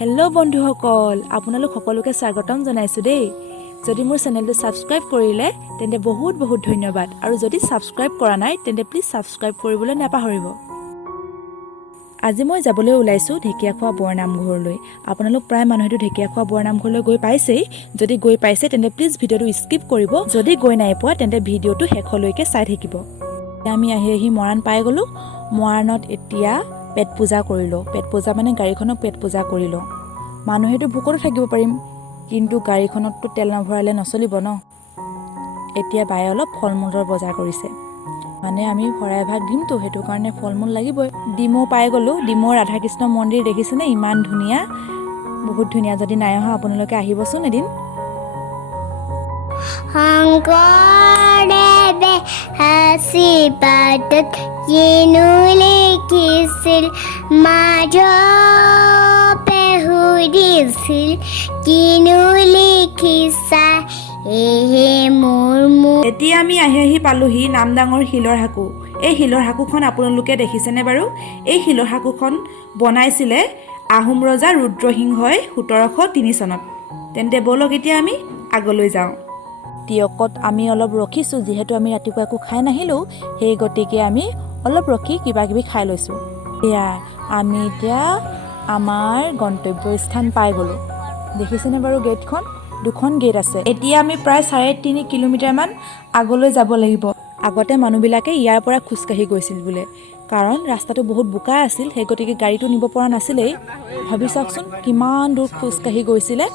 Hello' বন্ধুসকল, আপোনালোক সকলোকে স্বাগতম জনাইছোঁ দেই। যদি মোৰ চেনেলটো ছাবস্ক্ৰাইব কৰিলে তেন্তে বহুত বহুত ধন্যবাদ, আৰু যদি ছাবস্ক্ৰাইব কৰা নাই তেন্তে প্লিজ ছাবস্ক্ৰাইব কৰিবলৈ নাপাহৰিব। আজি মই যাবলৈ ওলাইছোঁ ঢেকীয়াখোৱা বৰনামঘৰলৈ। আপোনালোক প্ৰায় মানুহেতো ঢেকীয়াখোৱা বৰনামঘৰলৈ গৈ পাইছেই। যদি গৈ পাইছে তেন্তে প্লিজ ভিডিঅ'টো স্কিপ কৰিব। যদি গৈ নাই পোৱা তেন্তে ভিডিঅ'টো শেষলৈকে চাই থাকিব। আমি আহি মৰাণ পাই গ'লোঁ। মৰাণত এতিয়া পেট পূজা কৰিলোঁ। পেট পূজা মানে গাড়ীখনক পেট পূজা কৰিলোঁ। মানুহেতো ভোকতো থাকিব পাৰিম, কিন্তু গাড়ীখনততো তেল নভৰালে নচলিব ন। এতিয়া বায়ে অলপ ফল মূলৰ বজাৰ কৰিছে, মানে আমি শৰাই ভাগ দিমতো, সেইটো কাৰণে ফল মূল লাগিবই। ডিমৌ পাই গ'লোঁ। ডিমৌ ৰাধাকৃষ্ণ মন্দিৰ দেখিছেনে? ইমান ধুনীয়া, বহুত ধুনীয়া। যদি নাই অহা আপোনালোকে আহিবচোন এদিন। শংকৰদেৱে হাচি পাতত কিনো লিখিছিল, মাধৱে সুধিছিল কিনো লিখিছা এহে মোৰ। এতিয়া আমি আহি পালোহি নামদাঙৰ শিলৰ সাঁকো। এই শিলৰ সাঁকোখন আপোনালোকে দেখিছেনে বাৰু? এই শিলৰ সাঁকোখন বনাইছিলে আহোম ৰজা ৰুদ্ৰসিংহই 1703 চনত। তেন্তে ব'লক এতিয়া আমি আগলৈ যাওঁ। টিয়কত আমি অলপ ৰখিছোঁ, যিহেতু আমি ৰাতিপুৱা একো খাই নাহিলোঁ, সেই গতিকে আমি অলপ ৰখি কিবা কিবি খাই লৈছোঁ। এয়া আমি এতিয়া আমাৰ গন্তব্যস্থান পাই গ'লোঁ। দেখিছেনে বাৰু গেটখন? দুখন গেট আছে। এতিয়া আমি প্ৰায় 3.5 কিলোমিটাৰমান আগলৈ যাব লাগিব। আগতে মানুহবিলাকে ইয়াৰ পৰা খোজকাঢ়ি গৈছিল বোলে, কাৰণ ৰাস্তাটো বহুত বোকা আছিল, সেই গতিকে গাড়ীটো নিব পৰা নাছিলেই। ভাবি চাওকচোন কিমান দূৰ খোজকাঢ়ি গৈছিলে।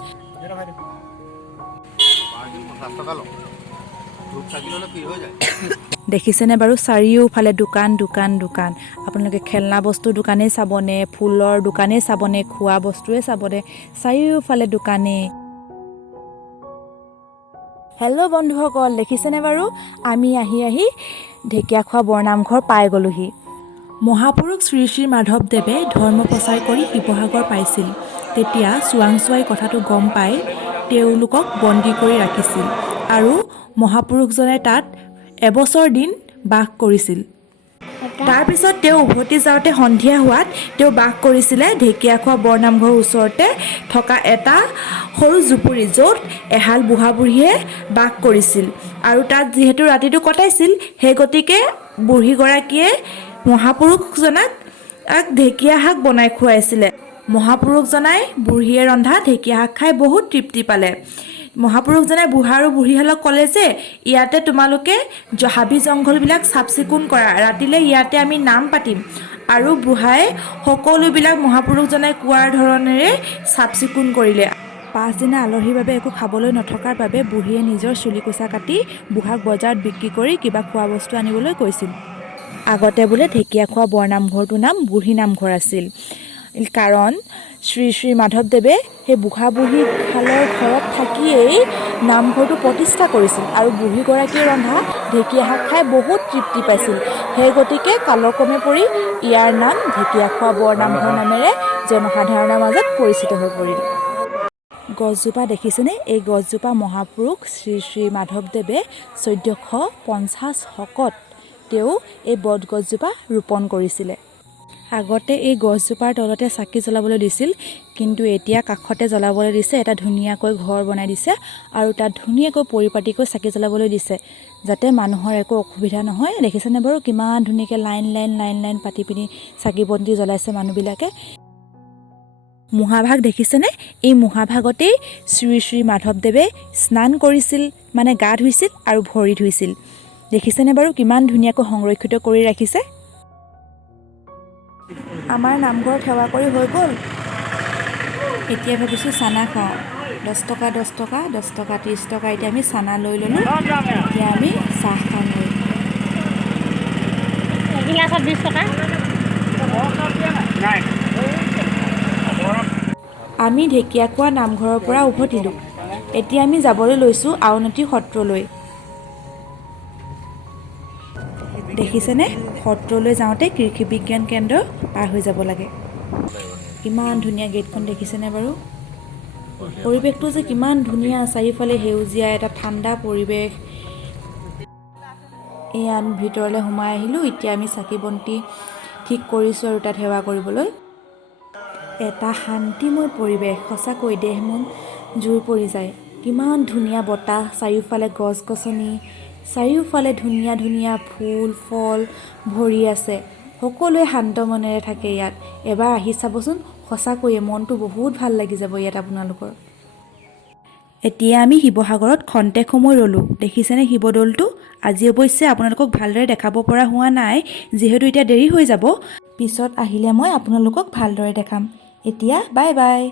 দেখিছেনে বাৰু চাৰিওফালে দোকান দোকান দোকান। আপোনালোকে খেলনা বস্তুৰ দোকানেই চাবনে, ফুলৰ দোকানেই চাবনে, খোৱা বস্তুৱে চাবনে, চাৰিওফালে দোকানেই। হেল্ল' বন্ধুসকল, দেখিছেনে বাৰু? আমি আহি ঢেকীয়াখোৱা বৰনামঘৰ পাই গ'লোহি। মহাপুৰুষ শ্ৰী শ্ৰী মাধৱদেৱে ধৰ্ম প্ৰচাৰ কৰি শিৱসাগৰ পাইছিল। তেতিয়া চোৱাংচোৱাই কথাটো গম পাই তেওঁলোকক বন্দী কৰি ৰাখিছিল, আৰু মহাপুৰুষজনে তাত এবছৰ দিন বাস কৰিছিল। তাৰপিছত তেওঁ উভতি যাওঁতে সন্ধিয়া হোৱাত তেওঁ বাস কৰিছিলে ঢেকীয়াখোৱা বৰনামঘৰৰ ওচৰতে থকা এটা সৰু জুপুৰি, য'ত এহাল বুঢ়া বুঢ়ীয়ে বাস কৰিছিল। আৰু তাত যিহেতু ৰাতিটো কটাইছিল, সেই গতিকে বুঢ়ীগৰাকীয়ে মহাপুৰুষজনাক ঢেকীয়া শাক বনাই খুৱাইছিলে। মহাপুৰুষজনাই বুঢ়ীয়ে ৰন্ধা ঢেকীয়া শাক খাই বহুত তৃপ্তি পালে। মহাপুৰুষজনে বুঢ়া আৰু বুঢ়ীহালক ক'লে যে ইয়াতে তোমালোকে হাবি জংঘলবিলাক চাফ চিকুণ কৰা, ৰাতিলৈ ইয়াতে আমি নাম পাতিম। আৰু বুঢ়াই সকলোবিলাক মহাপুৰুষজনাই কোৱাৰ ধৰণেৰে চাফ চিকুণ কৰিলে। পাছদিনা আলহীৰ বাবে একো খাবলৈ নথকাৰ বাবে বুঢ়ীয়ে নিজৰ চুলিকোছা কাটি বুঢ়াক বজাৰত বিক্ৰী কৰি কিবা খোৱা বস্তু আনিবলৈ কৈছিল। আগতে বোলে ঢেকীয়াখোৱা বৰনামঘৰটোৰ নাম বুঢ়ী নামঘৰ আছিল, কাৰণ শ্ৰী শ্ৰী মাধৱদেৱে সেই বুঢ়া বুঢ়ীহালৰ ঘৰত থাকিয়েই নামঘৰটো প্ৰতিষ্ঠা কৰিছিল, আৰু বুঢ়ীগৰাকীয়ে ৰন্ধা ঢেকীয়া শাক খাই বহুত তৃপ্তি পাইছিল। সেই গতিকে কালক্ৰমে পৰি ইয়াৰ নাম ঢেকীয়াখোৱা বৰনামঘৰ নামেৰে জনসাধাৰণৰ মাজত পৰিচিত হৈ পৰিল। গছজোপা দেখিছেনে? এই গছজোপা মহাপুৰুষ শ্ৰী শ্ৰী মাধৱদেৱে 1450 শকত তেওঁ এই বটগছজোপা ৰোপণ কৰিছিলে। আগতে এই গছজোপাৰ তলতে চাকি জ্বলাবলৈ দিছিল, কিন্তু এতিয়া কাষতে জ্বলাবলৈ দিছে। এটা ধুনীয়াকৈ ঘৰ বনাই দিছে, আৰু তাত ধুনীয়াকৈ পৰিপাটিকৈ চাকি জ্বলাবলৈ দিছে, যাতে মানুহৰ একো অসুবিধা নহয়। দেখিছেনে বাৰু কিমান ধুনীয়াকৈ লাইন লাইন লাইন লাইন পাতি পিনি চাকি বন্তি জ্বলাইছে মানুহবিলাকে। মহাভাগ দেখিছেনে? এই মহাভাগতেই শ্ৰী শ্ৰী মাধৱদেৱে স্নান কৰিছিল, মানে গা ধুইছিল আৰু ভৰি ধুইছিল। দেখিছেনে বাৰু কিমান ধুনীয়াকৈ সংৰক্ষিত কৰি ৰাখিছে। আমাৰ নামঘৰত সেৱা কৰি হৈ গ'ল। এতিয়া ভাবিছোঁ চানা খাওঁ। 10 টকা 10 টকা 10 টকা 30 টকা। এতিয়া আমি চানা লৈ ল'লোঁ। এতিয়া আমি চাহ খাম। এগিলাচত 20 টকা। আমি ঢেকীয়াখোৱা নামঘৰৰ পৰা উভতিলোঁ। এতিয়া আমি যাবলৈ লৈছোঁ আউনীআটী সত্ৰলৈ। দেখিছেনে? সত্ৰলৈ যাওঁতে কৃষি বিজ্ঞান কেন্দ্ৰ পাৰ হৈ যাব লাগে। কিমান ধুনীয়া গেটখন দেখিছেনে বাৰু? পৰিৱেশটো যে কিমান ধুনীয়া, চাৰিওফালে সেউজীয়া এটা ঠাণ্ডা পৰিৱেশ। এয়া আমি ভিতৰলৈ সোমাই আহিলোঁ। এতিয়া আমি চাকি বন্তি ঠিক কৰিছোঁ আৰু তাত সেৱা কৰিবলৈ। এটা শান্তিময় পৰিৱেশ, সঁচাকৈ দেহ মন জুই পৰি যায়। কিমান ধুনীয়া বতাহ, চাৰিওফালে গছ-গছনি, চাৰিওফালে ধুনীয়া ধুনীয়া ফুল ফল ভৰি আছে। সকলোৱে শান্ত মনেৰে থাকে ইয়াত। এবাৰ আহি চাবচোন, সঁচাকৈয়ে মনটো বহুত ভাল লাগি যাব ইয়াত আপোনালোকৰ। এতিয়া আমি শিৱসাগৰত খন্তেক সময় ৰ'লোঁ। দেখিছেনে শিৱদৌলটো? আজি অৱশ্যে আপোনালোকক ভালদৰে দেখাব পৰা হোৱা নাই, যিহেতু এতিয়া দেৰি হৈ যাব। পিছত আহিলে মই আপোনালোকক ভালদৰে দেখাম। এতিয়া বাই বাই।